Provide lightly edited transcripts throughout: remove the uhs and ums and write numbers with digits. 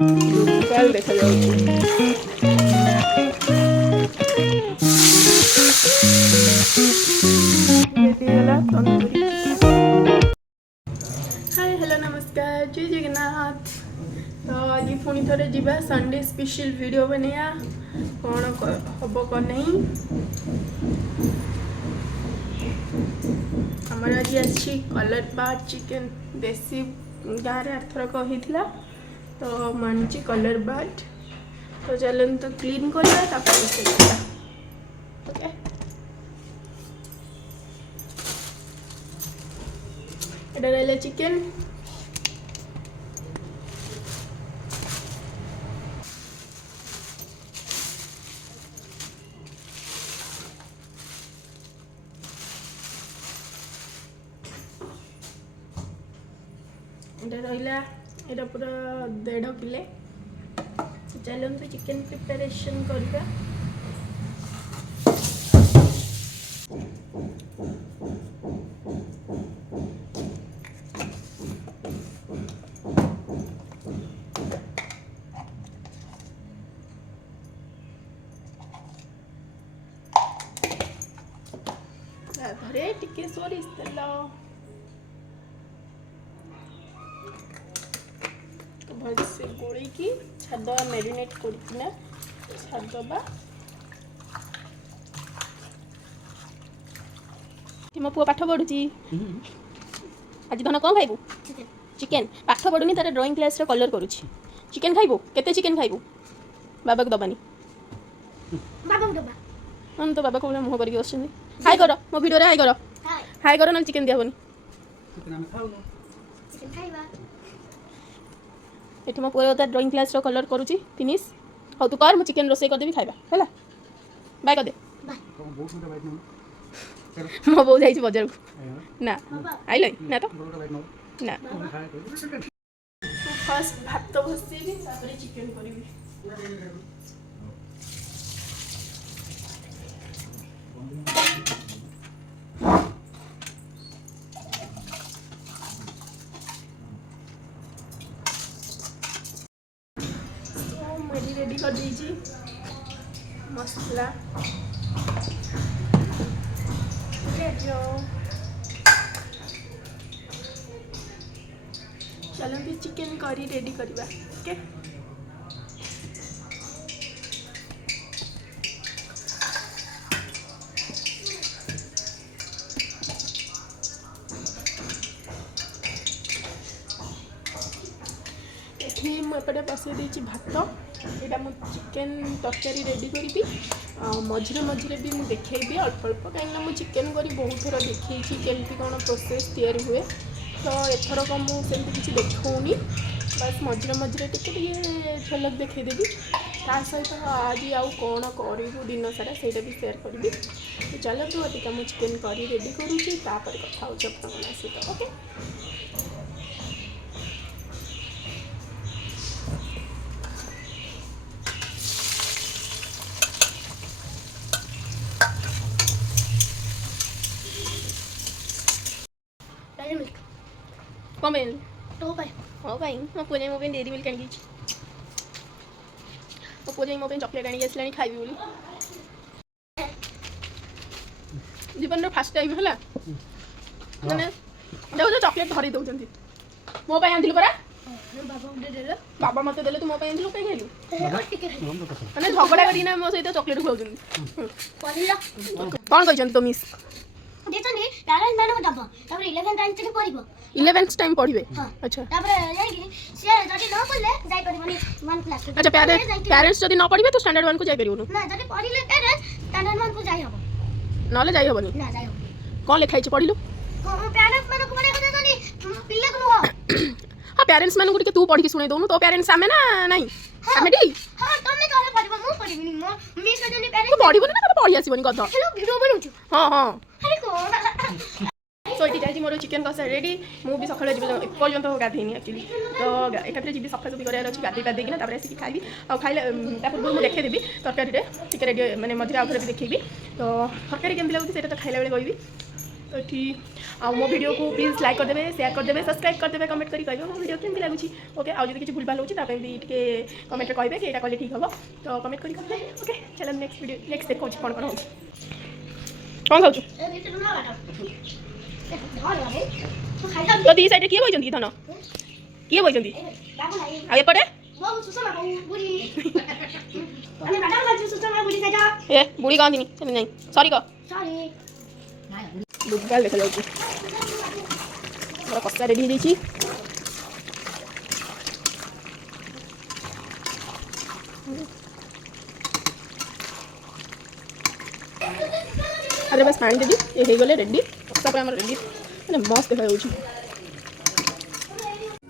Beautiful देखा जाउची। Ready होला तंदूरी चिकन। हाय हेलो नमस्कार जय जगन्नाथ। तो आज पुणी थे जा संडे स्पेशल वीडियो बनैया कौन हम कौन नहीं आमर आज आसी कलर बार चिकन देसी गाँव में आरथरक होता तो मानी कलर बार तो चलन तो क्लीन करवा ओके एटा रहा चिकेन रहा यहाँ पूरा 1.5 किलो चलते चिकेन प्रिपरेशन करवा घरे टिके सोरिष तेल भलसे गोल की छाद मैरिनेट करना छादबा मो पुआ पाठ पढ़ुची आज धन कौन खाइबू चिकेन पाठ पढ़ुनी तार ड्राइंग क्लास कलर करुची चिकेन खाइबू केते चिकेन खाइबू बाबा को दबानी हम तो बाबा को मुह करके बस हाय कर मो वीडियो रे हाय कर ना चिकेन दियाबनी ये मो पुआ ड्राइंग क्लास कलर करुची फिनिश हाँ तू कर मु चिकेन रोसे करदेवी खाइबा है बाय कर दे मो बो जाइए बजार को ना आइल ना तो ना फर्स्ट भात तो बसेबी तापर चिकेन करिवि रेडी कर दीजिए मसला चलते चिकेन करी रेडी करवा ओके ये मुझे बसई देती भात यहाँ मु चिकेन तरकारी रेडी करी मझे मझे भी मुझे देखी अल्प अल्प कहीं मुझे चिकेन करी बहुत थर देखी केमती कौन प्रोसेस तैयारी हुए तो एथरक मुझे किसी देखनी बस मझे मझे टे झलक देखदेवी ता सहित आज आउ कौन करूँ दिन सारा से भी सेयार करी तो चलते अधिका मुझे चिकेन करी रेडी करुँची कथा हो सहित ओके कौन पे तो भाई हाँ भाई मो पूजा मो डेरी मिल्क आनी मो पूजा मो चॉकलेट आनी आसला खाइबी बोली जीवन फास्ट टाइम है मैंने देखो चॉकलेट धरी दौरान मो आनी परा बाबा मत देले तू मो आनी कहीं खाइलु मैंने झगड़ा करना मो सहित चॉकलेट खुआउछन कौन कहछन तो मिस 11th टाइम पढ़िबे अच्छा अच्छा पेरेंट्स जदि न पढ़िबे तो स्टैंडर्ड 1 को जाई परिबो ना जदि पढ़िले पेरेंट्स स्टैंडर्ड 1 को जाई हबो नले जाई हबो ना जाई हबो कोन लिखाई छ पढ़िलु पेरेंट्स माने को बडे कथा तनी पिल्ला को हां पेरेंट्स माने को तू पढ़ी के सुनै दोनु तो पेरेंट्स आमे ना नहीं आमे डी हां तमे कहले पढ़िबो मु पढ़िबिनी मो मिस जदि पेरेंट्स तू पढ़िबो ना तो पढ़ी आसीबनी गध हेलो वीडियो बनउछु हां हां अरे कोन सो ये जाइए मोर चिकेन कषा रेडी मुझे सकाल एपर्यंत गाधेनी एक्चुअली तो एकाथरे जी सफासफी करार अच्छी गाधे गाधेकिना आसिक खाइबी और खाइले पूर्व मुझे देखदेवी तरकारी टिके रेडी मैंने मझे आउे भी देखी तो तरकारी केमती लगुच से तो खाइला बेले कहबी तो ठीक आ मो वीडियो को प्लीज लाइक करदे शेयर करदे सब्सक्राइब करदे कमेंट करी कहबे मो वीडियो केमती लगुची ओके आ जदि किछि भूल भाल होची ता पे टिके कमेंट रे कहबे कि एटा कहले ठीक हबो तो कमेंट करी कहबे ओके चलो नेक्स्ट वीडियो नेक्स्ट देखो कोन कोन होची कोन खाउछु तो दी साइड किए बइजंती धन किए बइजंती आ एपटे ए बुढ़ी कहाँ थी नहीं सॉरी का लुगा देखा जाऊँ कसा रेडी हो जाइए अरे बस पानी देदी ये हो गले रेडी कसा पर हमर रेडी माने मस्त देखा जाऊँ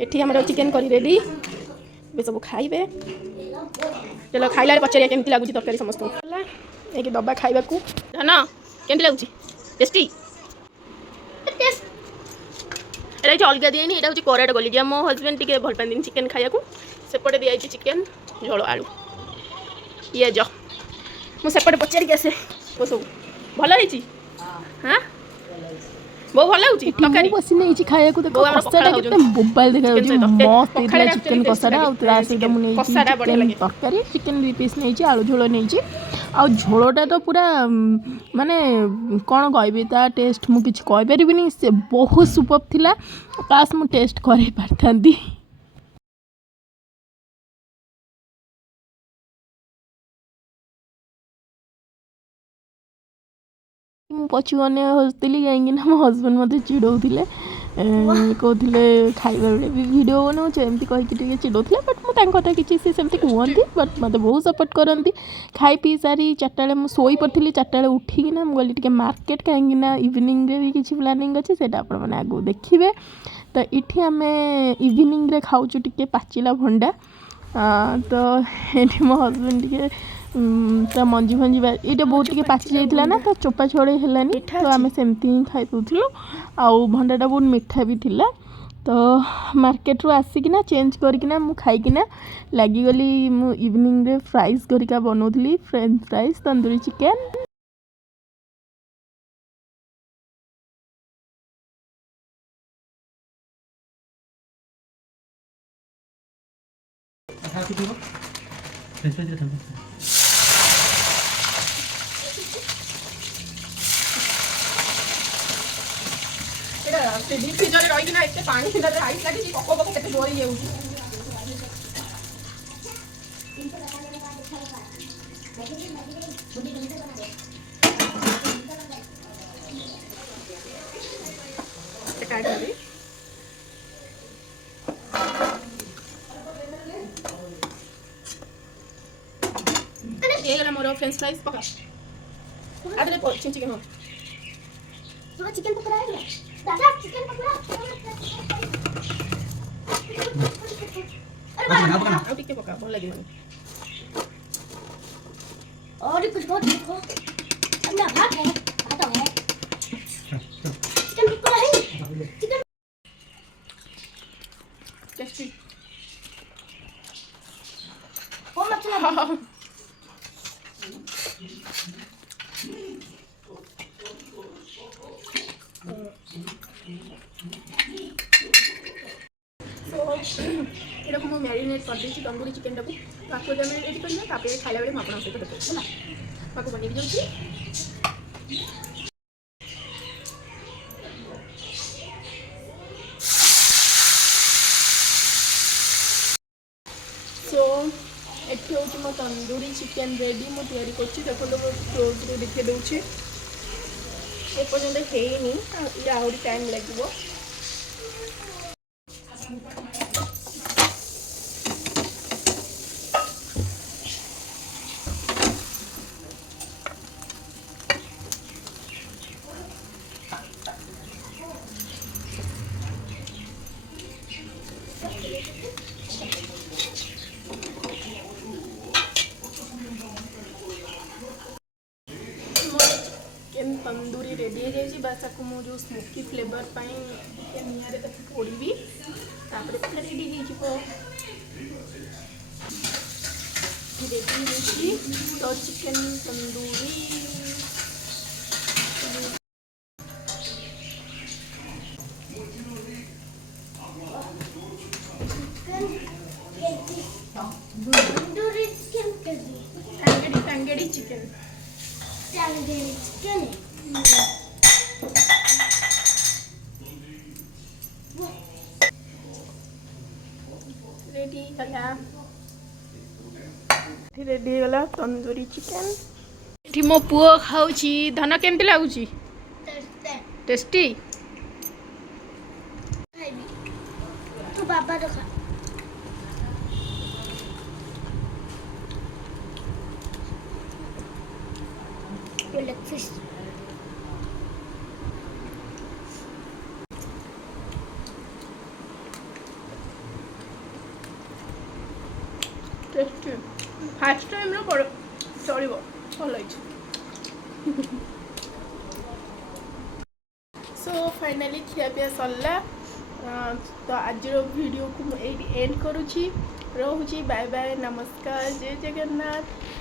एठी हमर चिकन करी रेडी बे सब खाइबे चलो खाइला पचारिया केमती लगुच तरकारी समस्त एक दबा खाइबा को ना केमती लगुच टेस्टी एटा अलग दिए नहीं एटा कराट गली जहाँ मो हजबैंड टी भल पाती चिकेन खाया सेपटे दिखाई चिकेन झोल आलू ये ज मुझे पचारिक आसे वो सब भल हाँ बहुत भल लाଗୁଛି ତରକାରୀ ବସି ନେଇଛି ଖାଇବାକୁ ଦେଖ କଷାଟା କେତେ ମୋବାଇଲ ଦେଖା ଯାଉଛି ମସ୍ତ ହେଇଥିଲା ଚିକେନ କଷାଟା ଆଉ ତା ସହିତ ମୁଁ ନେଇଛି ଚିକେନ ତରକାରୀ ଚିକେନ 2 ପିସ୍ ନେଇଛି ଆଳୁ ଝୋଳ ନେଇଛି ଆଉ ଝୋଳଟା ତ ପୁରା ମାନେ କ'ଣ କହିବି ତା ଟେଷ୍ଟ ମୁଁ କିଛି କହିପାରିବିନି ସେ ବହୁତ ସୁପର ଥିଲା କାଶ ମୁଁ ଟେଷ୍ଟ କରେଇ ପାରିଥାନ୍ତି ମୁଁ ପଛୁଆନେ ହସୁଥିଲି କାହିଁକିନା ମୋ ହଜବେଣ୍ଡ ମୋତେ ଚିଡ଼ଉଥିଲେ କହୁଥିଲେ ଖାଇବା ବେଳେ ବି ଭିଡ଼ିଓ ବନାଉଛୁ ଏମିତି କହିକି ଟିକେ ଚିଡ଼ଉଥିଲେ ବଟ୍ ମୁଁ ତାଙ୍କ କଥା କିଛି ସେ ସେମିତି କୁହନ୍ତି ବଟ୍ ମୋତେ ବହୁତ ସପୋର୍ଟ କରନ୍ତି ଖାଇ ପିଇ ସାରି 4ଟା ବେଳେ ମୁଁ ଶୋଇ ପଡ଼ିଥିଲି 4ଟା ବେଳେ ଉଠିକିନା ମୁଁ ଗଲି ଟିକେ ମାର୍କେଟ କାହିଁକିନା ଇଭିନିଂରେ ବି କିଛି ପ୍ଲାନିଂ ଅଛି ସେଇଟା ଆପଣମାନେ ଆଗକୁ ଦେଖିବେ ତ ଏଠି ଆମେ ଇଭିନିଂରେ ଖାଉଛୁ ଟିକେ ପାଚିଲା ଭଣ୍ଡା ତ ଏଠି ମୋ ହଜବେଣ୍ଡ ଟିକେ ତା ମଞ୍ଜି ଫଞ୍ଜି ଏଇଟା ବହୁତ ଟିକେ ପାଚି ଯାଇଥିଲା ନା ତ ଚୋପା ଛଡ଼େଇ ହେଲାନି ତ ଆମେ ସେମିତି ହିଁ ଖାଇ ଦେଉଥିଲୁ ଆଉ ଭଣ୍ଡାଟା ବହୁତ ମିଠା ବି ଥିଲା ତ ମାର୍କେଟରୁ ଆସିକିନା ଚେଞ୍ଜ କରିକିନା ମୁଁ ଖାଇକିନା ଲାଗିଗଲି ମୁଁ ଇଭିନିଂରେ ଫ୍ରାଇଜ୍ କରିକା ବନାଉଥିଲି French fries tandoori chicken deep freezer रही एत पानी आइस लगे पक पक के जोर ही मोर फ्रेंच फ्राइज पका आदरे चिकन हो थोड़ा चिकन पकड़ा है दादा चिकन पकड़ा अरे पकड़ा अब टिके पका भल लगे और कुछ बहुत देखो अन्ना भात है चिकन पकड़ा है चिकन टेस्टी ओ मछली ये मुझे मैरिनेट कर दी तंदूरी चिकेन टाक रेडी करना खाला बेले मुझे सहित देखो है आपको बन जाऊँगी सो एटी हूँ मो तंदूरी चिकेन रेडी मुझे तैयारी कर देखो देखे दूसरी एपर्यंत है आहरी टाइम लगे तंदूरी रेडी हो जाए बस आपको मो जो स्मोकी फ्लेवर निआरे पोड़ी रेडी हो तो चिकेन तंदूरी तंदूरी चिकन कर दी टंगड़ी चिकन रेडी गला तंदूरी चिकन एठी मो पुओ खाउची धन केमती लागुची टेस्टी तो बाबा देखा leg fish tasty fast time रो पड़ चलिबो भल होइछ सो फाइनली खिया पिया सरला तो आज वीडियो को एंड करुँची रोची बाय बाय नमस्कार जय जगन्नाथ।